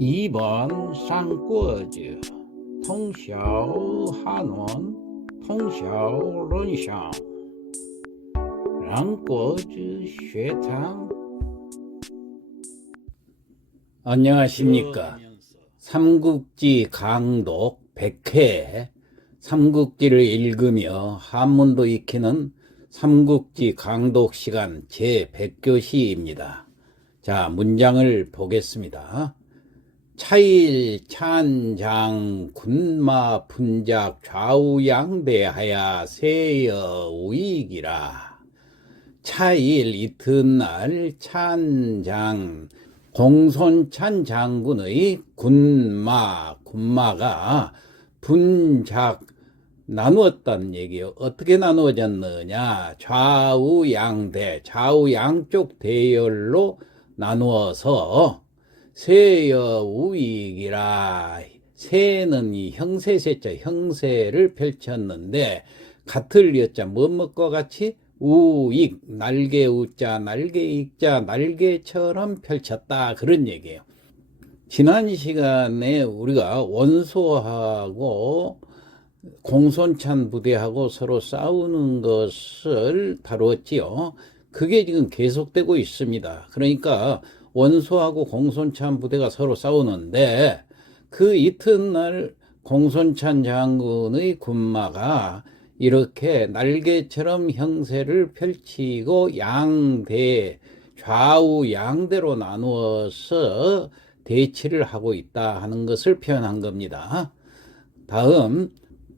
2번三国志通晓汉文通晓论想两国之学堂안녕하십니까. 삼국지 강독 100회 삼국지를 읽으며 한문도 익히는 삼국지 강독 시간 제100교시입니다. 자, 문장을 보겠습니다. 차일 찬장 군마 분작 좌우양대하야 세여 우익이라. 차일 이튿날 찬장 공손찬 장군의 군마가 분작 나누었다는 얘기예요. 어떻게 나누어졌느냐? 좌우양대, 좌우 양쪽 대열로 나누어서 세여 우익이라. 세는 이 형세세자 형세를 펼쳤는데 같을 여자 뭐뭐과 같이 우익 날개 우자 날개 익자 날개처럼 펼쳤다 그런 얘기예요. 지난 시간에 우리가 원소하고 공손찬 부대하고 서로 싸우는 것을 다루었지요. 그게 지금 계속되고 있습니다. 그러니까 원소하고 공손찬 부대가 서로 싸우는데 그 이튿날 공손찬 장군의 군마가 이렇게 날개처럼 형세를 펼치고 양대, 좌우 양대로 나누어서 대치를 하고 있다 하는 것을 표현한 겁니다. 다음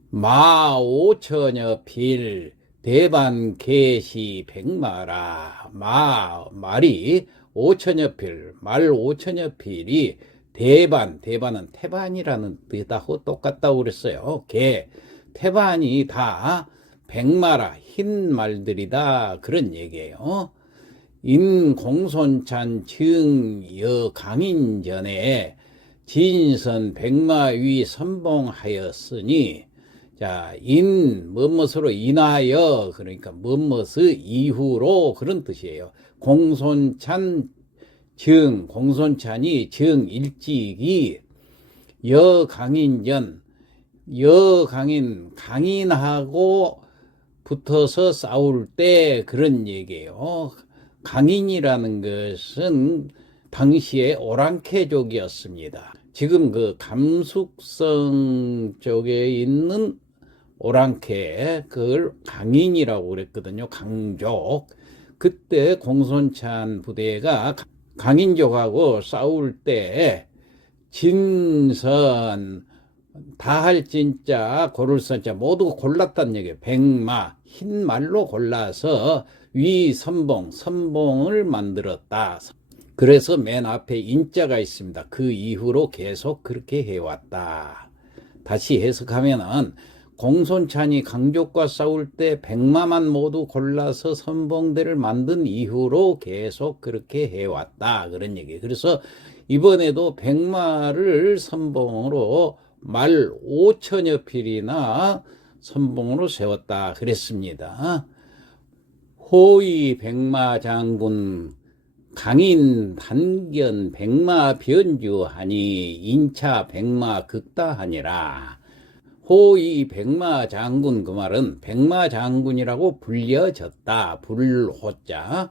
마 5천여 필 대반 개시 백마라. 말이 5천여 필, 말 5천여 필이 대반은 태반이라는 뜻하고 똑같다고 그랬어요. 태반이 다 백마라 흰 말들이다 그런 얘기예요. 인공손찬 증여 강인전에 진선 백마위 선봉하였으니, 자, 뭐뭇으로 인하여, 그러니까 뭐뭇의 이후로 그런 뜻이에요. 공손찬이 일찍이 강인하고 붙어서 싸울 때 그런 얘기예요. 강인이라는 것은 당시에 오랑캐족이었습니다. 지금 그 감숙성 쪽에 있는 오랑캐, 그걸 강인이라고 그랬거든요. 강족. 그때 공손찬 부대가 강인족하고 싸울 때 진선, 다할 진자, 고를 선자 모두 골랐다는 얘기예요. 백마, 흰 말로 골라서 위 선봉을 만들었다. 그래서 맨 앞에 인자가 있습니다. 그 이후로 계속 그렇게 해왔다. 다시 해석하면은 공손찬이 강족과 싸울 때 백마만 모두 골라서 선봉대를 만든 이후로 계속 그렇게 해왔다 그런 얘기예요. 그래서 이번에도 백마를 선봉으로 말 5천여 필이나 선봉으로 세웠다 그랬습니다. 호위 백마 장군 강인 단견 백마 변주하니 인차 백마 극다하니라. 호위 백마 장군, 그 말은 백마 장군이라고 불려졌다. 불호자.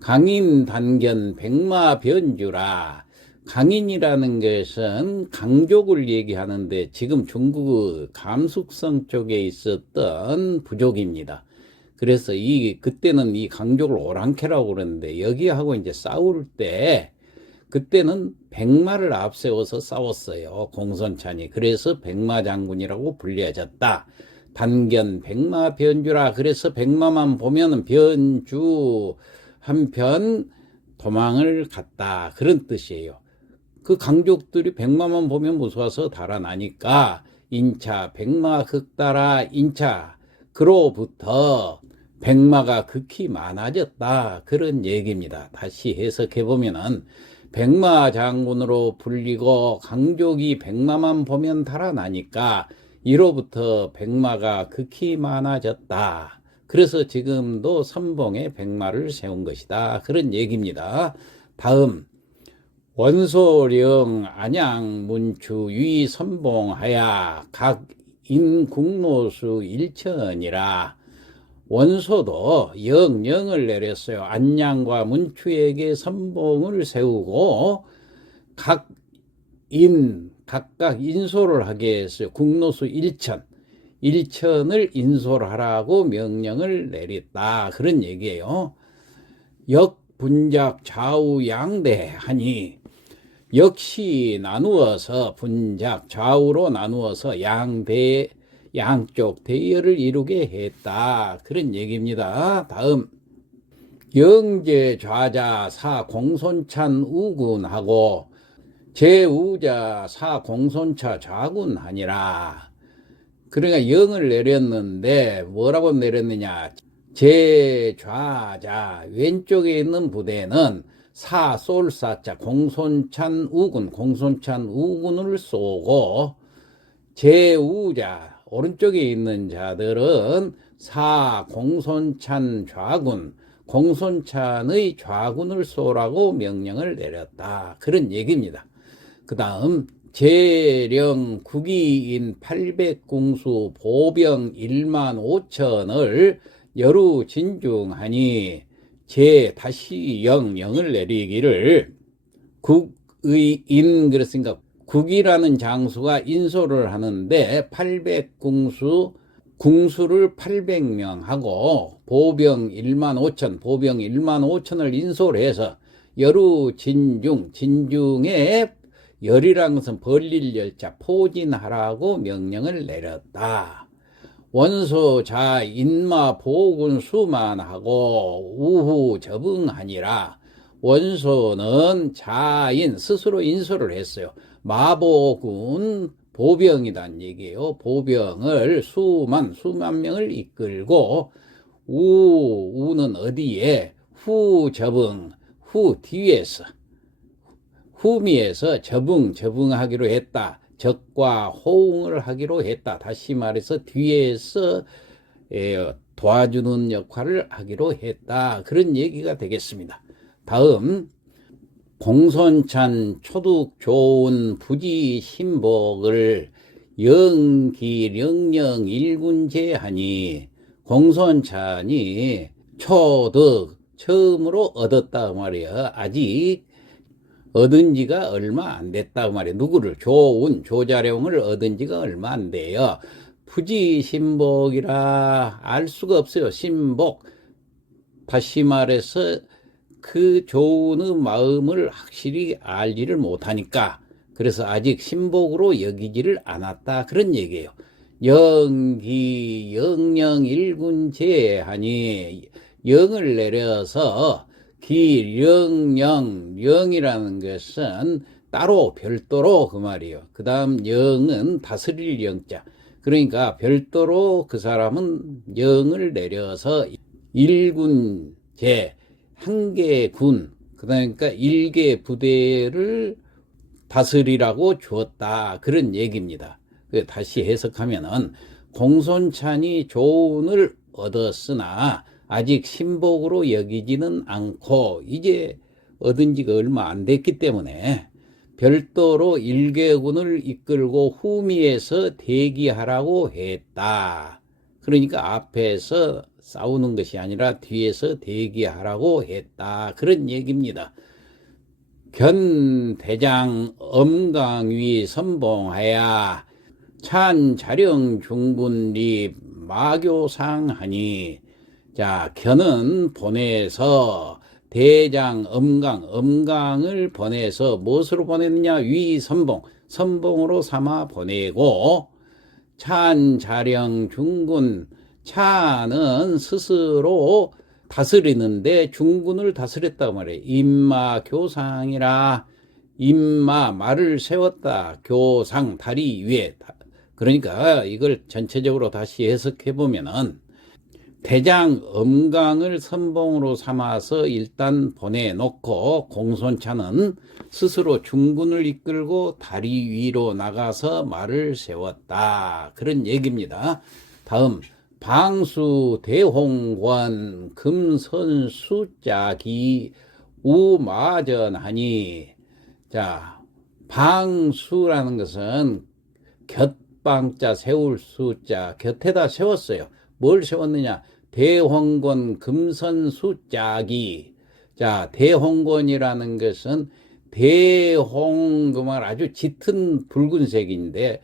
강인 단견 백마 변주라. 강인이라는 것은 강족을 얘기하는데 지금 중국 감숙성 쪽에 있었던 부족입니다. 그래서 그때는 이 강족을 오랑캐라고 그러는데 여기하고 이제 싸울 때 그때는 백마를 앞세워서 싸웠어요. 공손찬이. 그래서 백마 장군이라고 불려졌다. 단견 백마 변주라. 그래서 백마만 보면 변주 한편 도망을 갔다 그런 뜻이에요. 그 강족들이 백마만 보면 무서워서 달아나니까 인차 백마 극다라. 인차 그로부터 백마가 극히 많아졌다 그런 얘기입니다. 다시 해석해 보면은 백마 장군으로 불리고 강족이 백마만 보면 달아나니까 이로부터 백마가 극히 많아졌다. 그래서 지금도 선봉에 백마를 세운 것이다 그런 얘기입니다. 다음 원소령 안양 문추 위선봉하야 각 인국노수 일천이라. 원소도 영령을 내렸어요. 안양과 문추에게 선봉을 세우고 각각 인소를 하게 했어요. 국노수 일천을 인소를 하라고 명령을 내렸다. 그런 얘기예요. 역분작 좌우양대하니, 역시 나누어서 분작 좌우로 나누어서 양쪽 대열을 이루게 했다. 그런 얘기입니다. 다음, 영제 좌자 사 공손찬 우군하고 제우자 사 공손차 좌군하니라. 그러니까 영을 내렸는데 뭐라고 내렸느냐? 제좌자 왼쪽에 있는 부대는 사 솔사자 공손찬 우군을 쏘고, 제우자 오른쪽에 있는 자들은 사 공손찬 좌군, 공손찬의 좌군을 쏘라고 명령을 내렸다. 그런 얘기입니다. 그 다음, 제령 국위인 800궁수 보병 1만 5천을 여루 진중하니, 다시 영을 내리기를, 국의인 그랬으니까 국이라는 장수가 인소를 하는데 800궁수, 궁수를 800명 하고 보병 1만 5천을 인소를 해서 여루 진중에 열이라는 것은 벌릴 열자 포진하라고 명령을 내렸다. 원소 자 인마 보군 수만 하고 우후 접응하니라. 원소는 자인 스스로 인소를 했어요. 마보군 보병이란 얘기예요. 보병을 수만 명을 이끌고, 우는 어디에? 후접응, 뒤에서, 후미에서 접응하기로 했다. 적과 호응을 하기로 했다. 다시 말해서 뒤에서 도와주는 역할을 하기로 했다. 그런 얘기가 되겠습니다. 다음, 공손찬 초득 좋은 부지 신복을 영기령령 일군제하니, 공손찬이 초득 처음으로 얻었다 말이야. 아직 얻은 지가 얼마 안 됐다 말이야. 누구를? 좋은 조자룡을 얻은 지가 얼마 안 돼요. 부지 신복이라 알 수가 없어요. 신복, 다시 말해서 그 좋은 마음을 확실히 알지를 못하니까, 그래서 아직 신복으로 여기지를 않았다. 그런 얘기예요. 영령 일군제하니, 영을 내려서 영이라는 것은 따로 별도로 그 말이에요. 그 다음 영은 다스릴 영자. 그러니까 별도로 그 사람은 영을 내려서 일군제, 한 개의 군, 그러니까 1개 부대를 다스리라고 주었다. 그런 얘기입니다. 다시 해석하면은, 공손찬이 조언을 얻었으나 아직 신복으로 여기지는 않고 이제 얻은 지가 얼마 안 됐기 때문에 별도로 1개군을 이끌고 후미에서 대기하라고 했다. 그러니까 앞에서 싸우는 것이 아니라 뒤에서 대기하라고 했다. 그런 얘기입니다. 견대장 엄강위 선봉하야 찬자령 중군리 마교상하니, 자, 견은 보내서 대장 엄강을 보내서 무엇으로 보냈느냐? 위선봉, 선봉으로 삼아 보내고, 찬자령 중군, 차는 스스로 다스리는데 중군을 다스렸다고 말해요. 임마 교상이라, 임마 말을 세웠다. 교상 다리 위에. 그러니까 이걸 전체적으로 다시 해석해 보면은, 대장 엄강을 선봉으로 삼아서 일단 보내놓고 공손찬은 스스로 중군을 이끌고 다리 위로 나가서 말을 세웠다. 그런 얘기입니다. 다음, 방수 대홍권 금선수자기 우마전하니, 자, 방수라는 것은 곁방자 세울 수자 곁에다 세웠어요. 뭘 세웠느냐? 대홍권 금선수자기. 자, 대홍권이라는 것은 대홍 그 말 아주 짙은 붉은색인데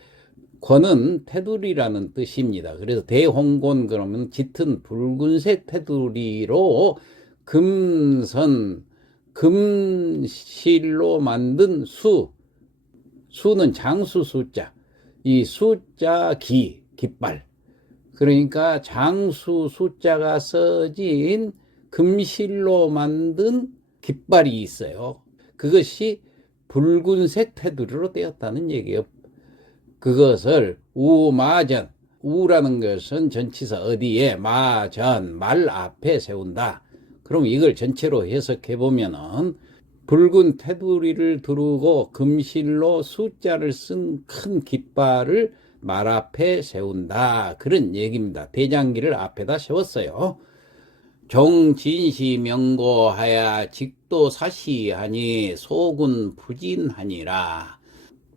권은 테두리라는 뜻입니다. 그래서 대홍권 그러면 짙은 붉은색 테두리로 금선 금실로 만든 수는 장수 수자, 이 수자 깃발. 그러니까 장수 수자가 써진 금실로 만든 깃발이 있어요. 그것이 붉은색 테두리로 떼었다는 얘기예요. 그것을 우마전, 우라는 것은 전치사 어디에, 마전, 말 앞에 세운다. 그럼 이걸 전체로 해석해 보면은 붉은 테두리를 두르고 금실로 숫자를 쓴 큰 깃발을 말 앞에 세운다. 그런 얘기입니다. 대장기를 앞에다 세웠어요. 종진시 명고하야 직도사시하니 소군 부진하니라.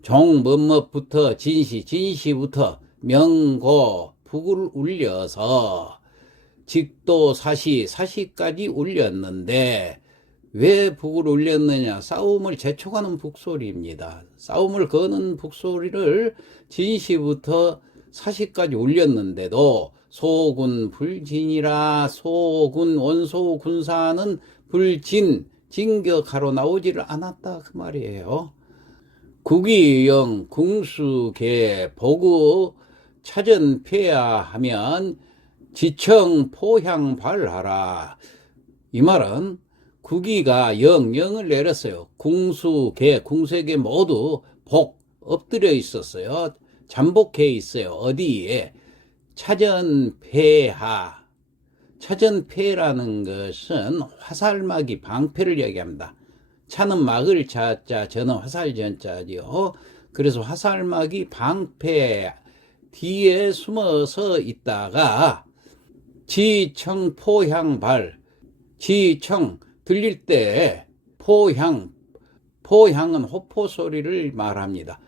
종 뭐뭐부터 진시부터 명고 북을 울려서 직도사시까지 울렸는데 왜 북을 울렸느냐? 싸움을 재촉하는 북소리입니다. 싸움을 거는 북소리를 진시부터 사시까지 울렸는데도 소군 불진이라. 소군 원소 군사는 불진 진격하러 나오지를 않았다 그 말이에요. 국위영 궁수계 보구 차전폐야 하면 지청 포향 발하라. 이 말은 국위가 영을 내렸어요. 궁수계 모두 엎드려 있었어요. 잠복해 있어요. 어디에? 차전폐하. 차전폐라는 것은 화살막이 방패를 얘기합니다. 차는 막을 차자, 저는 화살 전자지요. 그래서 화살막이 방패 뒤에 숨어서 있다가 지청 포향발, 지청 들릴 때 포향은 호포 소리를 말합니다.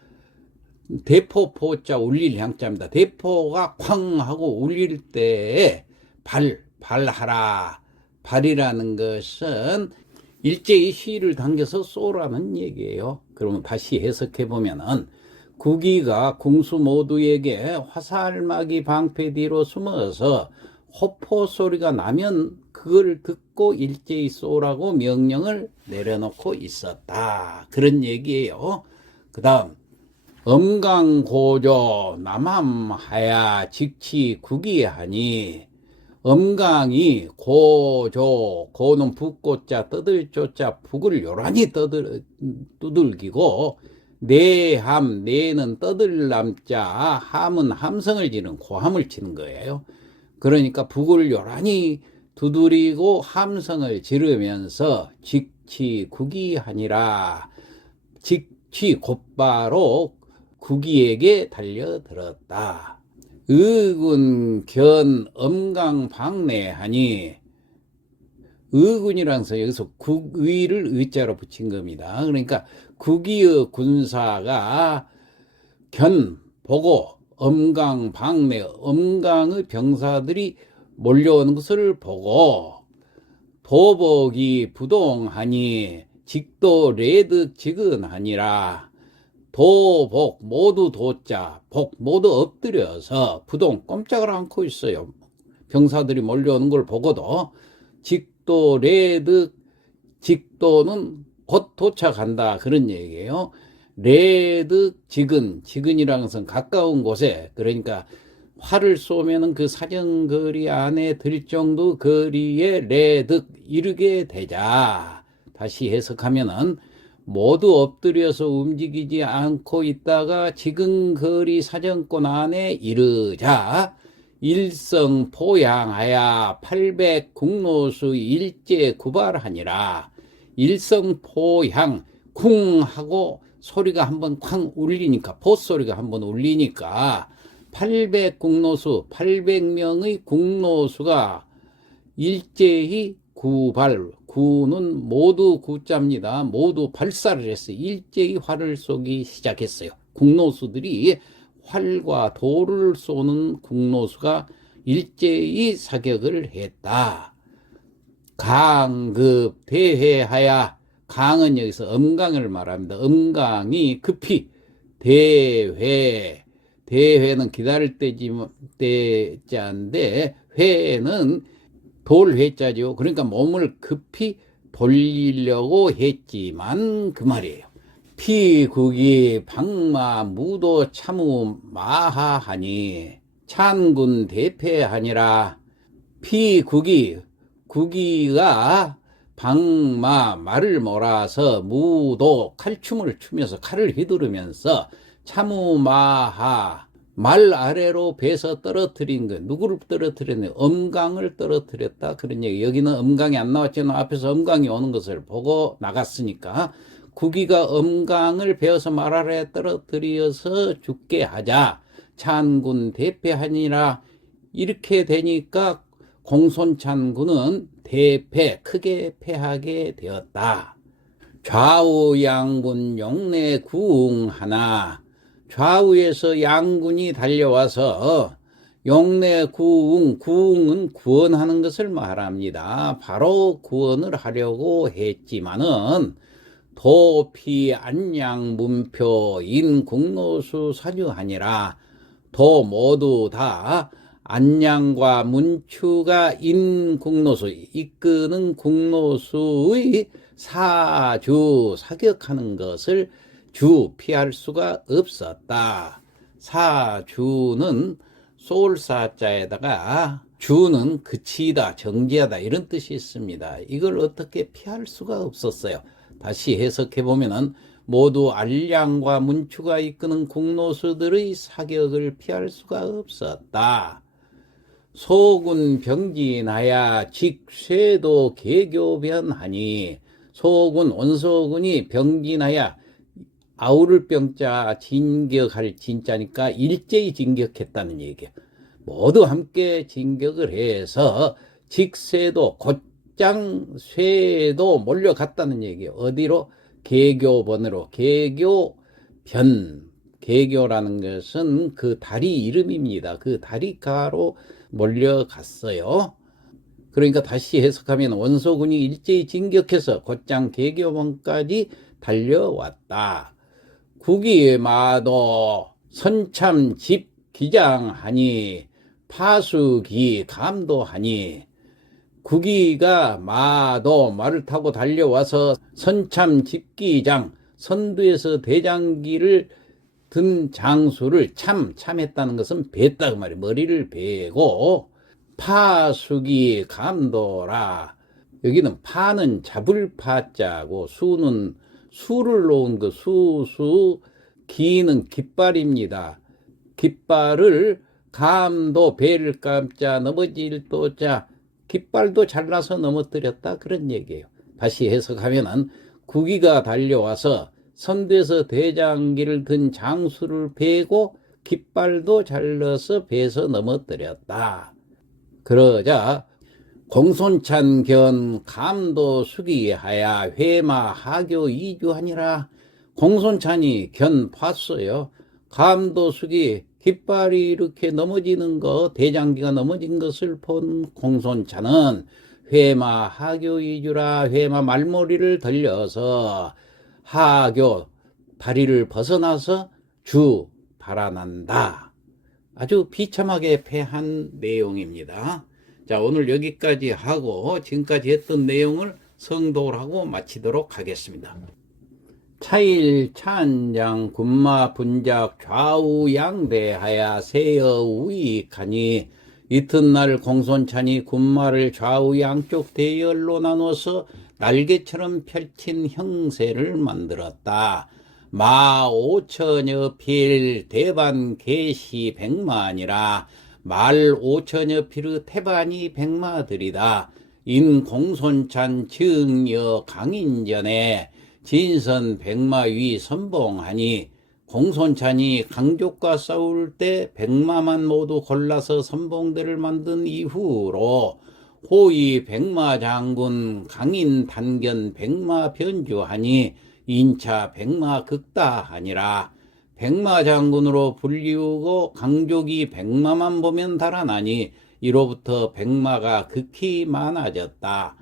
대포포자 울릴 향자입니다. 대포가 쾅 하고 울릴 때에 발하라. 발이라는 것은 일제히 시를 당겨서 쏘라는 얘기예요. 그러면 다시 해석해 보면은 국위가 궁수 모두에게 화살막이 방패 뒤로 숨어서 호포 소리가 나면 그걸 듣고 일제히 쏘라고 명령을 내려놓고 있었다. 그런 얘기예요. 그 다음 엄강고조 남함하야 직치 국위하니. 엄강이 고는 북고자 떠들조자 북을 요란히 두들기고 내는 떠들남자 함은 함성을 지는 고함을 치는 거예요. 그러니까 북을 요란히 두드리고 함성을 지르면서 직치국위하니라. 직치 곧바로 국위에게 달려들었다. 의군 견 엄강 방내하니. 의군이라는 것은 여기서 국위를 의자로 붙인 겁니다. 그러니까 국위의 군사가 보고 엄강 방내, 엄강의 병사들이 몰려오는 것을 보고 보복이 부동하니 직도 레드 직은하니라. 도복 모두 도자 복 모두 엎드려서 부동 꼼짝을 않고 있어요. 병사들이 몰려오는 걸 보고도 직도 레드 직도는 곧 도착한다 그런 얘기예요. 레드 직은이라는 것은 가까운 곳에, 그러니까 활을 쏘면은 그 사정거리 안에 들 정도 거리에 레드 이르게 되자. 다시 해석하면은 모두 엎드려서 움직이지 않고 있다가 지근거리 사정권 안에 이르자. 일성포양하야 800 국노수 일제 구발하니라. 일성포양 쿵 하고 소리가 한번 쾅 울리니까, 포소리가 한번 울리니까 800 국노수 800명의 국노수가 일제히 구는 모두 구자입니다. 모두 발사를 했어요. 일제히 활을 쏘기 시작했어요. 국노수들이 활과 돌을 쏘는 국노수가 일제히 사격을 했다. 강급 대회하야. 강은 여기서 음강을 말합니다. 음강이 급히 대회는 기다릴 때자인데 회는 돌회자죠. 그러니까 몸을 급히 돌리려고 했지만 그 말이에요. 피국이 박마 무도 참우 마하하니 찬군 대패하니라. 국이가 박마 말을 몰아서 무도 칼춤을 추면서 칼을 휘두르면서 참우마하 말 아래로 베서 떨어뜨린 거. 누구를 떨어뜨렸냐? 음강을 떨어뜨렸다. 그런 얘기. 여기는 음강이 안 나왔지만 앞에서 음강이 오는 것을 보고 나갔으니까 국이가 음강을 베어서 말 아래에 떨어뜨려서 죽게 하자. 찬군 대패하니라. 이렇게 되니까 공손찬군은 크게 패하게 되었다. 좌우 양군 용내 구웅하나. 좌우에서 양군이 달려와서 용내 구웅은 구원하는 것을 말합니다. 바로 구원을 하려고 했지만은 도피 안양 문표 인국노수 사주하니라. 도 모두 다 안양과 문추가 인국노수 이끄는 국노수의 사격하는 것을 피할 수가 없었다. 사주는 쏠사자에다가 주는 그치다, 정지하다 이런 뜻이 있습니다. 이걸 어떻게 피할 수가 없었어요. 다시 해석해 보면은 모두 안량과 문추가 이끄는 국노수들의 사격을 피할 수가 없었다. 소군 병진하야 직쇠도 개교변하니. 소군 원소군이 병진하야 아우를 병자 진격할 진짜니까 일제히 진격했다는 얘기예요. 모두 함께 진격을 해서 직쇠도 곧장 쇠도 몰려갔다는 얘기예요. 어디로? 개교번으로. 개교라는 것은 그 다리 이름입니다. 그 다리가로 몰려갔어요. 그러니까 다시 해석하면 원소군이 일제히 진격해서 곧장 개교번까지 달려왔다. 국이마도 선참 집 기장하니 파수기 감도하니. 국이가 말을 타고 달려와서 선참 집기장 선두에서 대장기를 든 장수를 참했다는 것은 뱄다 그 말이에요. 머리를 베고 파수기 감도라. 여기는 파는 잡을 파자고 수는 수를 놓은 그 기는 깃발입니다. 깃발을 감도 배를 감자 넘어질 또자 깃발도 잘라서 넘어뜨렸다 그런 얘기예요. 다시 해석하면은 국이가 달려와서 선두에서 대장기를 든 장수를 베고 깃발도 잘라서 베서 넘어뜨렸다. 그러자 공손찬 견 감도 수기하야 회마 하교 이주하니라. 공손찬이 견 봤어요. 감도 수기 깃발이 이렇게 넘어지는 거, 대장기가 넘어진 것을 본 공손찬은 회마 하교 이주라. 회마 말머리를 들려서 하교 다리를 벗어나서 달아난다. 아주 비참하게 패한 내용입니다. 자, 오늘 여기까지 하고 지금까지 했던 내용을 성독을 하고 마치도록 하겠습니다. 차일 찬장 군마 분작 좌우 양대하야 세여 우익하니. 이튿날 공손찬이 군마를 좌우 양쪽 대열로 나눠서 날개처럼 펼친 형세를 만들었다. 마 5천여 필 대반 개시 100만이라. 말 5천여 필의 태반이 100마들이다. 인 공손찬 증여 강인전에 진선 100마위 선봉하니. 공손찬이 강족과 싸울 때 100마만 모두 골라서 선봉대를 만든 이후로 호위 백마장군 강인 단견 백마변주하니 인차 백마극다하니라. 백마장군으로 불리우고 강족이 백마만 보면 달아나니 이로부터 백마가 극히 많아졌다.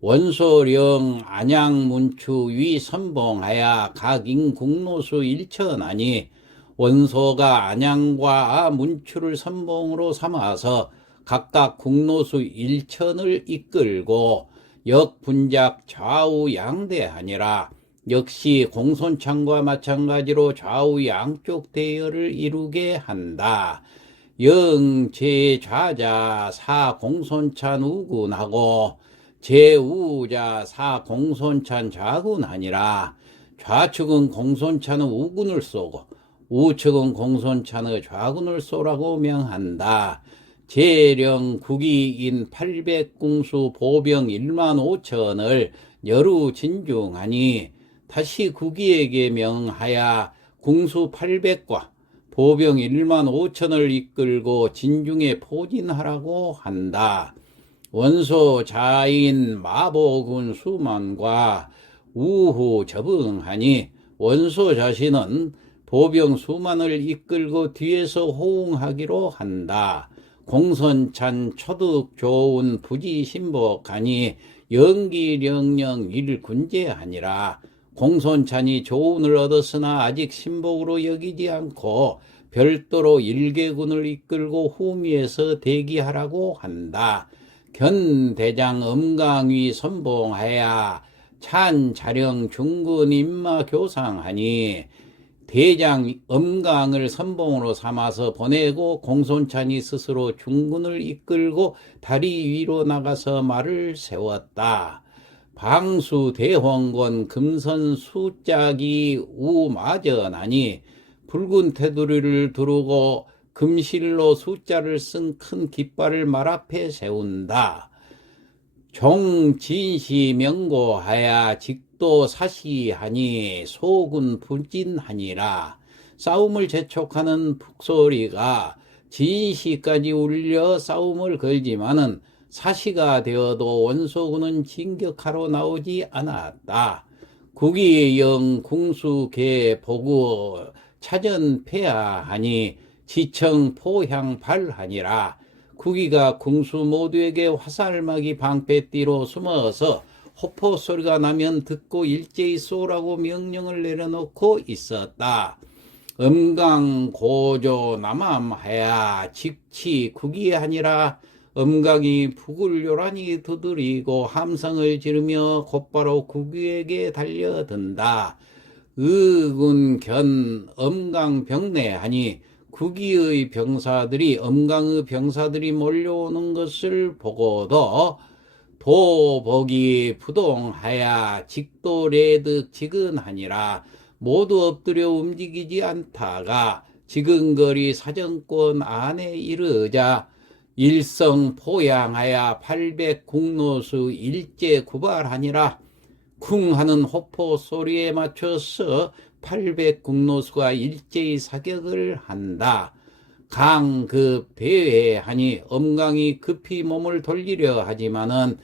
원소령 안양문추 위선봉하야 각인 국노수 일천하니 원소가 안양과 문추를 선봉으로 삼아서 각각 국노수 일천을 이끌고 역분작 좌우 양대하니라. 역시 공손창과 마찬가지로 좌우 양쪽 대열을 이루게 한다. 영제좌자 사공손찬 우군하고 제우자 사공손찬 좌군하니라. 좌측은 공손찬의 우군을 쏘고 우측은 공손찬의 좌군을 쏘라고 명한다. 제령 국이인 800궁수 보병 1만 5천을 여루 진중하니 다시 국이에게 명하여 궁수 800과 보병 1만 5천을 이끌고 진중에 포진하라고 한다. 원소 자인 마보군 수만과 우후 접응하니 원소 자신은 보병 수만을 이끌고 뒤에서 호응하기로 한다. 공선찬 초득 좋은 부지신복하니 영기령령 일군제하니라. 공손찬이 조운을 얻었으나 아직 신복으로 여기지 않고 별도로 일개군을 이끌고 후미에서 대기하라고 한다. 견대장 엄강위 선봉하야 찬자령 중군 임마 교상하니 대장 엄강을 선봉으로 삼아서 보내고 공손찬이 스스로 중군을 이끌고 다리 위로 나가서 말을 세웠다. 방수 대홍권 금선 수짝이 우마전하니 붉은 테두리를 두르고 금실로 숫자를 쓴 큰 깃발을 말 앞에 세운다. 종진시 명고하야 직도 사시하니 소군 분진하니라. 싸움을 재촉하는 북소리가 진시까지 울려 싸움을 걸지만은 사시가 되어도 원소군은 진격하러 나오지 않았다. 국위영 궁수계 보구 차전 폐하하니 지청 포향 발하니라. 국위가 궁수 모두에게 화살막이 방패띠로 숨어서 호포 소리가 나면 듣고 일제히 쏘라고 명령을 내려놓고 있었다. 엄강 고조 남암하야 직치 국위하니라. 엄강이 북을 요란히 두드리고 함성을 지르며 곧바로 국위에게 달려든다. 의군 견 엄강 병내하니 국위의 병사들이 엄강의 병사들이 몰려오는 것을 보고도 도복이 부동하야 직도래득 지근하니라. 모두 엎드려 움직이지 않다가 지근거리 사정권 안에 이르자 일성 포양하야 800궁노수 일제 구발하니라. 쿵하는 호포 소리에 맞춰서 800궁노수가 일제히 사격을 한다. 강급 배회하니 엄강이 급히 몸을 돌리려 하지만은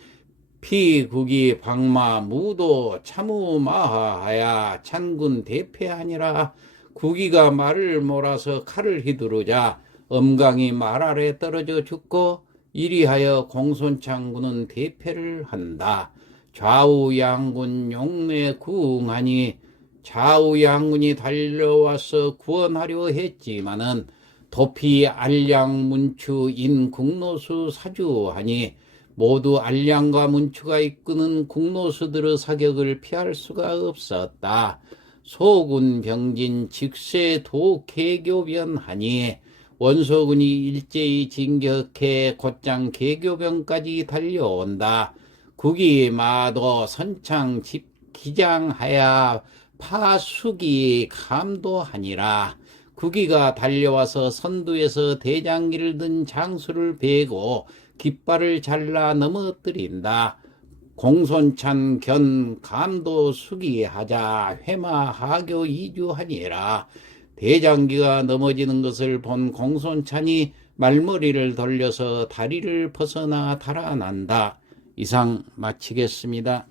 피국이 박마 무도 참우마하하야 찬군 대패하니라. 국이가 말을 몰아서 칼을 휘두르자 엄강이 말 아래 떨어져 죽고 이리하여 공손창군은 대패를 한다. 좌우 양군 용매 구응하니 좌우 양군이 달려와서 구원하려 했지만은 도피 알량 문추 인 국노수 사주하니 모두 알량과 문추가 이끄는 국노수들의 사격을 피할 수가 없었다. 소군 병진 직세 도개교변하니 원소군이 일제히 진격해 곧장 개교변까지 달려온다. 국이 마도 선창 기장하야 파수기 감도하니라. 국이가 달려와서 선두에서 대장기를 든 장수를 베고 깃발을 잘라 넘어뜨린다. 공손찬 견 감도 수기하자 회마 하교 이주하니라. 대장기가 넘어지는 것을 본 공손찬이 말머리를 돌려서 다리를 벗어나 달아난다. 이상 마치겠습니다.